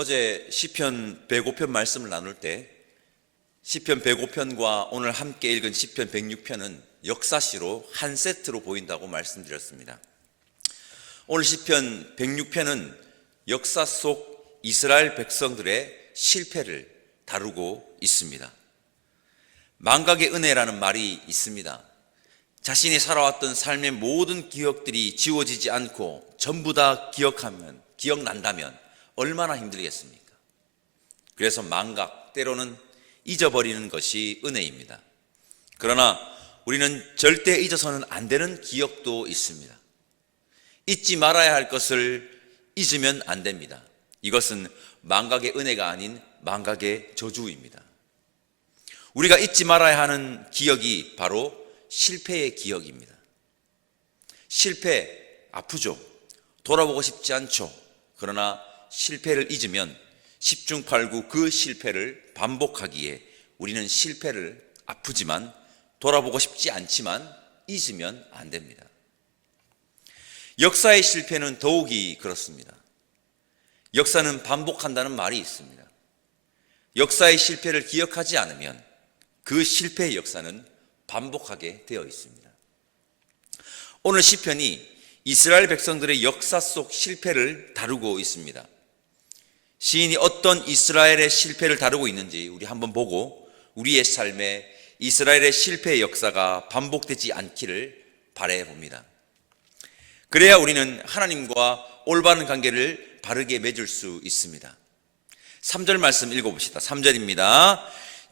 어제 시편 105편 말씀을 나눌 때 시편 105편과 오늘 함께 읽은 시편 106편은 역사시로 한 세트로 보인다고 말씀드렸습니다. 오늘 시편 106편은 역사 속 이스라엘 백성들의 실패를 다루고 있습니다. 망각의 은혜라는 말이 있습니다. 자신이 살아왔던 삶의 모든 기억들이 지워지지 않고 전부 다 기억난다면 얼마나 힘들겠습니까? 그래서 망각, 때로는 잊어버리는 것이 은혜입니다. 그러나 우리는 절대 잊어서는 안 되는 기억도 있습니다. 잊지 말아야 할 것을 잊으면 안 됩니다. 이것은 망각의 은혜가 아닌 망각의 저주입니다. 우리가 잊지 말아야 하는 기억이 바로 실패의 기억입니다. 실패, 아프죠. 돌아보고 싶지 않죠. 그러나 실패를 잊으면 10중 8구 그 실패를 반복하기에 우리는 실패를 아프지만 돌아보고 싶지 않지만 잊으면 안 됩니다. 역사의 실패는 더욱이 그렇습니다. 역사는 반복한다는 말이 있습니다. 역사의 실패를 기억하지 않으면 그 실패의 역사는 반복하게 되어 있습니다. 오늘 시편이 이스라엘 백성들의 역사 속 실패를 다루고 있습니다. 시인이 어떤 이스라엘의 실패를 다루고 있는지 우리 한번 보고 우리의 삶에 이스라엘의 실패의 역사가 반복되지 않기를 바라해 봅니다. 그래야 우리는 하나님과 올바른 관계를 바르게 맺을 수 있습니다. 3절 말씀 읽어봅시다. 3절입니다.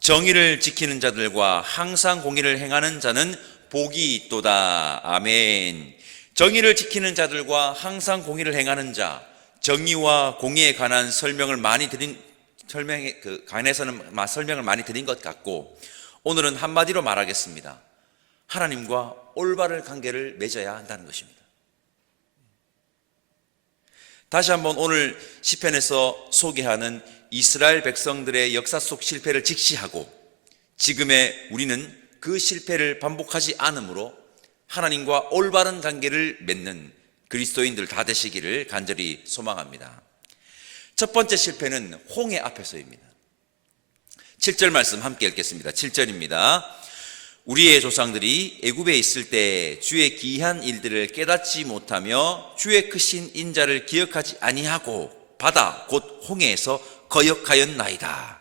정의를 지키는 자들과 항상 공의를 행하는 자는 복이 있도다. 아멘. 정의를 지키는 자들과 항상 공의를 행하는 자, 정의와 공의에 관한 설명을 많이 드린 것 같고 오늘은 한마디로 말하겠습니다. 하나님과 올바른 관계를 맺어야 한다는 것입니다. 다시 한번 오늘 시편에서 소개하는 이스라엘 백성들의 역사 속 실패를 직시하고 지금의 우리는 그 실패를 반복하지 않으므로 하나님과 올바른 관계를 맺는 그리스도인들 다 되시기를 간절히 소망합니다. 첫 번째 실패는 홍해 앞에서입니다. 7절 말씀 함께 읽겠습니다. 7절입니다. 우리의 조상들이 애굽에 있을 때 주의 기이한 일들을 깨닫지 못하며 주의 크신 인자를 기억하지 아니하고 바다 곧 홍해에서 거역하였나이다.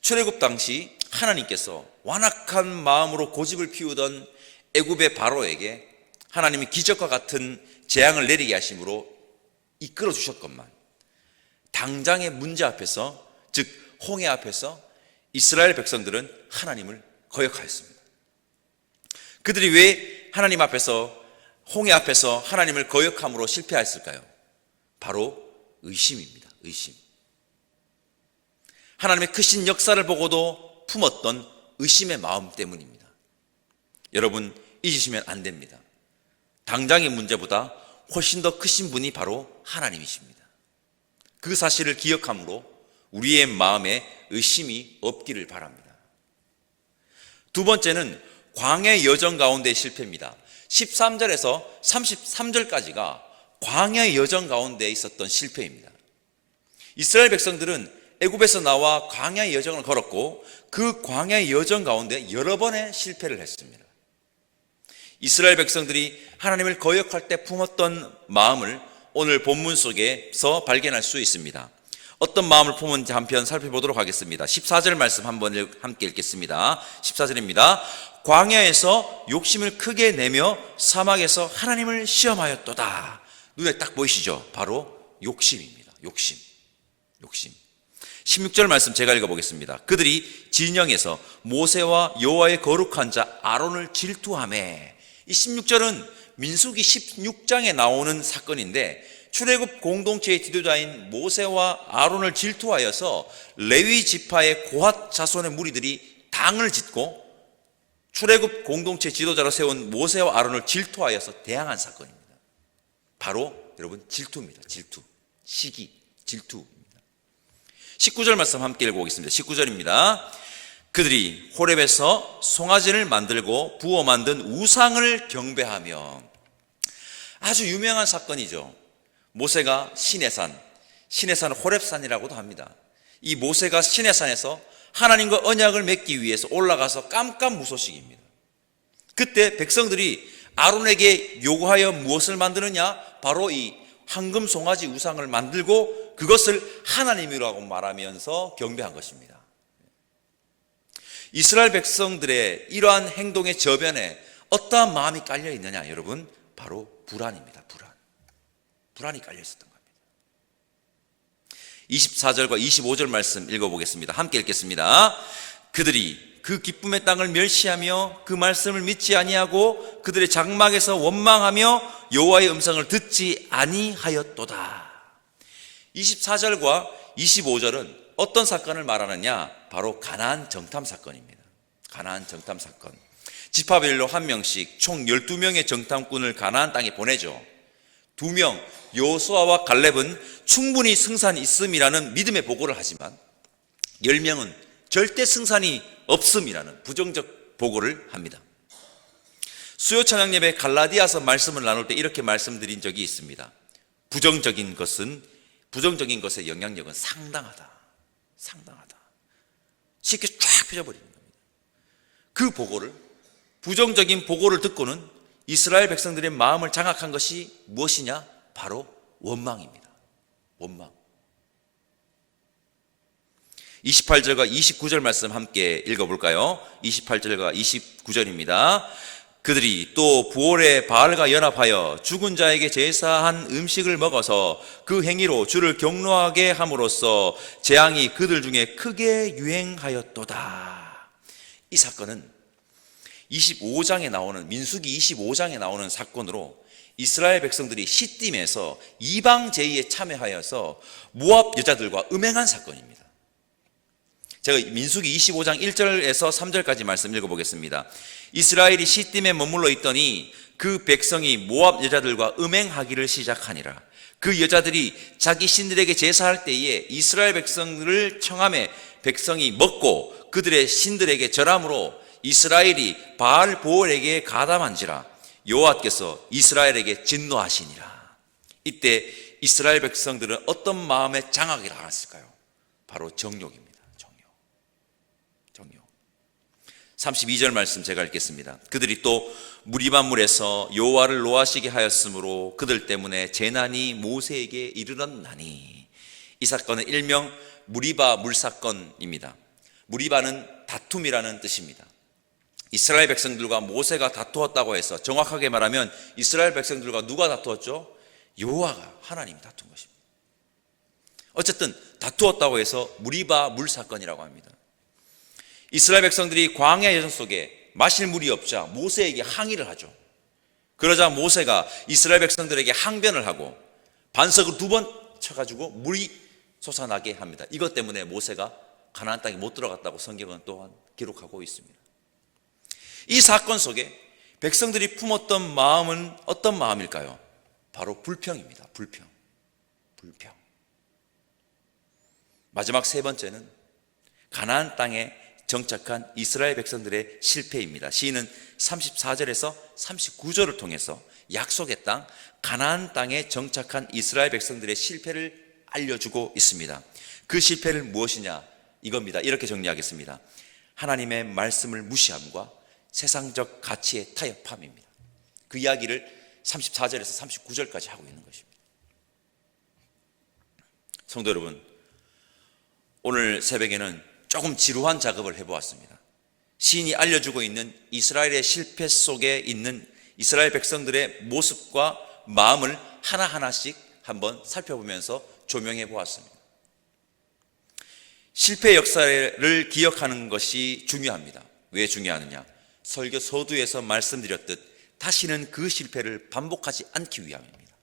출애굽 당시 하나님께서 완악한 마음으로 고집을 피우던 애굽의 바로에게 하나님이 기적과 같은 재앙을 내리게 하심으로 이끌어 주셨건만 당장의 문제 앞에서, 즉 홍해 앞에서 이스라엘 백성들은 하나님을 거역하였습니다. 그들이 왜 하나님 앞에서, 홍해 앞에서 하나님을 거역함으로 실패했을까요? 바로 의심입니다. 의심. 하나님의 크신 역사를 보고도 품었던 의심의 마음 때문입니다. 여러분, 잊으시면 안 됩니다. 당장의 문제보다 훨씬 더 크신 분이 바로 하나님이십니다. 그 사실을 기억함으로 우리의 마음에 의심이 없기를 바랍니다. 두 번째는 광야의 여정 가운데의 실패입니다. 13절에서 33절까지가 광야의 여정 가운데 있었던 실패입니다. 이스라엘 백성들은 애굽에서 나와 광야의 여정을 걸었고 그 광야의 여정 가운데 여러 번의 실패를 했습니다. 이스라엘 백성들이 하나님을 거역할 때 품었던 마음을 오늘 본문 속에서 발견할 수 있습니다. 어떤 마음을 품은지 한편 살펴보도록 하겠습니다. 14절 말씀 한번 함께 읽겠습니다. 14절입니다. 광야에서 욕심을 크게 내며 사막에서 하나님을 시험하였도다. 눈에 딱 보이시죠? 바로 욕심입니다. 욕심. 16절 말씀 제가 읽어보겠습니다. 그들이 진영에서 모세와 여호와의 거룩한 자 아론을 질투하매. 이 16절은 민수기 16장에 나오는 사건인데 출애굽 공동체의 지도자인 모세와 아론을 질투하여서 레위 지파의 고핫 자손의 무리들이 당을 짓고 출애굽 공동체 지도자로 세운 모세와 아론을 질투하여서 대항한 사건입니다. 바로 여러분 질투입니다. 질투. 시기, 질투입니다. 19절 말씀 함께 읽어보겠습니다. 19절입니다. 그들이 호렙에서 송아지를 만들고 부어 만든 우상을 경배하며. 아주 유명한 사건이죠. 모세가 시내산 시내산 호렙산이라고도 합니다. 이 모세가 시내산에서 하나님과 언약을 맺기 위해서 올라가서 깜깜무소식입니다. 그때 백성들이 아론에게 요구하여 무엇을 만드느냐? 바로 이 황금 송아지 우상을 만들고 그것을 하나님이라고 말하면서 경배한 것입니다. 이스라엘 백성들의 이러한 행동의 저변에 어떠한 마음이 깔려 있느냐? 여러분, 바로 불안입니다. 불안이 깔려 있었던 겁니다. 24절과 25절 말씀 읽어보겠습니다. 함께 읽겠습니다. 그들이 그 기쁨의 땅을 멸시하며 그 말씀을 믿지 아니하고 그들의 장막에서 원망하며 여호와의 음성을 듣지 아니하였도다. 24절과 25절은 어떤 사건을 말하느냐? 바로 가나안 정탐 사건입니다. 가나안 정탐 사건. 지파별로 한 명씩 총 12명의 정탐꾼을 가나안 땅에 보내죠. 2명 여호수아와 갈렙은 충분히 승산이 있음이라는 믿음의 보고를 하지만 10명은 절대 승산이 없음이라는 부정적 보고를 합니다. 수요 찬양 예배 갈라디아서 말씀을 나눌 때 이렇게 말씀드린 적이 있습니다. 부정적인 것의 영향력은 상당하다. 쉽게 쫙 펴져버리는 겁니다. 그 부정적인 보고를 듣고는 이스라엘 백성들의 마음을 장악한 것이 무엇이냐? 바로 원망입니다. 원망. 28절과 29절 말씀 함께 읽어볼까요? 28절과 29절입니다. 그들이 또 부올의 바알과 연합하여 죽은 자에게 제사한 음식을 먹어서 그 행위로 주를 경노하게 함으로써 재앙이 그들 중에 크게 유행하였도다. 이 사건은 25장에 나오는 민수기 25장에 나오는 사건으로 이스라엘 백성들이 시딤에서 이방 제의에 참여하여서 모압 여자들과 음행한 사건입니다. 제가 민수기 25장 1절에서 3절까지 말씀 읽어보겠습니다. 이스라엘이 시딤에 머물러 있더니 그 백성이 모압 여자들과 음행하기를 시작하니라. 그 여자들이 자기 신들에게 제사할 때에 이스라엘 백성들을 청함에 백성이 먹고 그들의 신들에게 절함으로 이스라엘이 바알 보올에게 가담한지라. 여호와께서 이스라엘에게 진노하시니라. 이때 이스라엘 백성들은 어떤 마음의 장악을 당했을까요? 바로 정욕입니다. 32절 말씀 제가 읽겠습니다. 그들이 또 무리반물에서 여호와를 노하시게 하였으므로 그들 때문에 재난이 모세에게 이르렀나니. 이 사건은 일명 무리바 물사건입니다. 무리바는 다툼이라는 뜻입니다. 이스라엘 백성들과 모세가 다투었다고 해서 정확하게 말하면 이스라엘 백성들과 누가 다투었죠? 여호와가, 하나님이 다툰 것입니다. 어쨌든 다투었다고 해서 무리바 물사건이라고 합니다. 이스라엘 백성들이 광야 여정 속에 마실 물이 없자 모세에게 항의를 하죠. 그러자 모세가 이스라엘 백성들에게 항변을 하고 반석을 2번 쳐가지고 물이 솟아나게 합니다. 이것 때문에 모세가 가나안 땅에 못 들어갔다고 성경은 또한 기록하고 있습니다. 이 사건 속에 백성들이 품었던 마음은 어떤 마음일까요? 바로 불평입니다. 불평. 마지막 3번째는 가나안 땅에 정착한 이스라엘 백성들의 실패입니다. 시인은 34절에서 39절을 통해서 약속의 땅 가나안 땅에 정착한 이스라엘 백성들의 실패를 알려주고 있습니다. 그 실패는 무엇이냐? 이겁니다. 이렇게 정리하겠습니다. 하나님의 말씀을 무시함과 세상적 가치에 타협함입니다. 그 이야기를 34절에서 39절까지 하고 있는 것입니다. 성도 여러분, 오늘 새벽에는 조금 지루한 작업을 해보았습니다. 시인이 알려주고 있는 이스라엘의 실패 속에 있는 이스라엘 백성들의 모습과 마음을 하나하나씩 한번 살펴보면서 조명해 보았습니다. 실패 역사를 기억하는 것이 중요합니다. 왜 중요하느냐? 설교 서두에서 말씀드렸듯 다시는 그 실패를 반복하지 않기 위함입니다.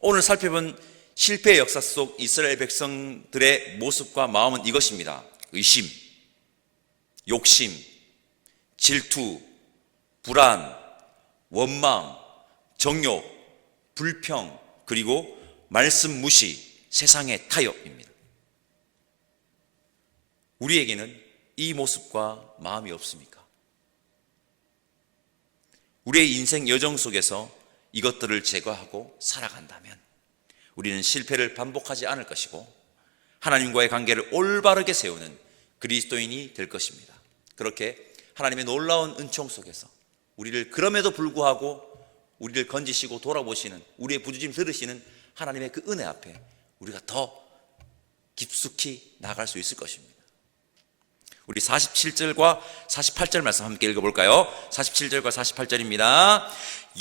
오늘 살펴본 실패의 역사 속 이스라엘 백성들의 모습과 마음은 이것입니다. 의심, 욕심, 질투, 불안, 원망, 정욕, 불평, 그리고 말씀 무시, 세상의 타협입니다. 우리에게는 이 모습과 마음이 없습니까? 우리의 인생 여정 속에서 이것들을 제거하고 살아간다면 우리는 실패를 반복하지 않을 것이고 하나님과의 관계를 올바르게 세우는 그리스도인이 될 것입니다. 그렇게 하나님의 놀라운 은총 속에서 우리를 그럼에도 불구하고 우리를 건지시고 돌아보시는, 우리의 부르심 들으시는 하나님의 그 은혜 앞에 우리가 더 깊숙이 나아갈 수 있을 것입니다. 우리 47절과 48절 말씀 함께 읽어볼까요? 47절과 48절입니다.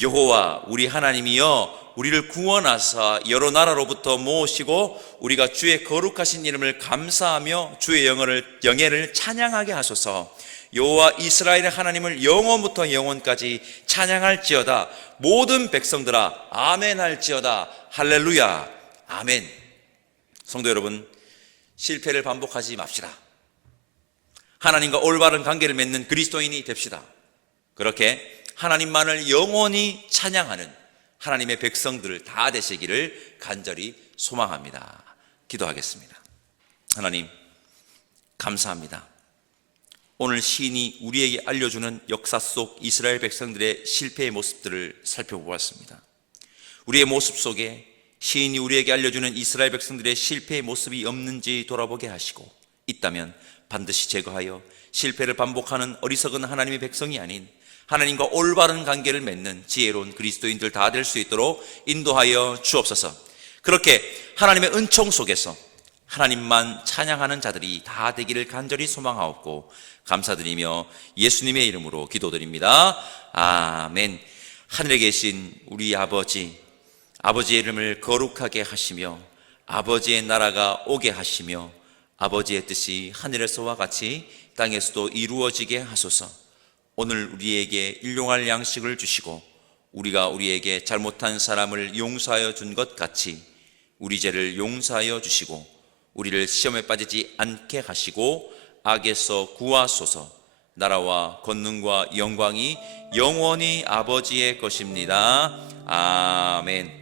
여호와 우리 하나님이여 우리를 구원하사 여러 나라로부터 모으시고 우리가 주의 거룩하신 이름을 감사하며 주의 영예를 찬양하게 하소서. 여호와 이스라엘의 하나님을 영원부터 영원까지 찬양할지어다. 모든 백성들아 아멘 할지어다. 할렐루야 아멘. 성도 여러분, 실패를 반복하지 맙시다. 하나님과 올바른 관계를 맺는 그리스도인이 됩시다. 그렇게 하나님만을 영원히 찬양하는 하나님의 백성들 다 되시기를 간절히 소망합니다. 기도하겠습니다. 하나님, 감사합니다. 오늘 시인이 우리에게 알려주는 역사 속 이스라엘 백성들의 실패의 모습들을 살펴보았습니다. 우리의 모습 속에 시인이 우리에게 알려주는 이스라엘 백성들의 실패의 모습이 없는지 돌아보게 하시고, 있다면 반드시 제거하여 실패를 반복하는 어리석은 하나님의 백성이 아닌 하나님과 올바른 관계를 맺는 지혜로운 그리스도인들 다 될 수 있도록 인도하여 주옵소서. 그렇게 하나님의 은총 속에서 하나님만 찬양하는 자들이 다 되기를 간절히 소망하옵고 감사드리며 예수님의 이름으로 기도드립니다. 아멘. 하늘에 계신 우리 아버지의 이름을 거룩하게 하시며 아버지의 나라가 오게 하시며 아버지의 뜻이 하늘에서와 같이 땅에서도 이루어지게 하소서. 오늘 우리에게 일용할 양식을 주시고 우리가 우리에게 잘못한 사람을 용서하여 준 것 같이 우리 죄를 용서하여 주시고 우리를 시험에 빠지지 않게 하시고 악에서 구하소서. 나라와 권능과 영광이 영원히 아버지의 것입니다. 아멘.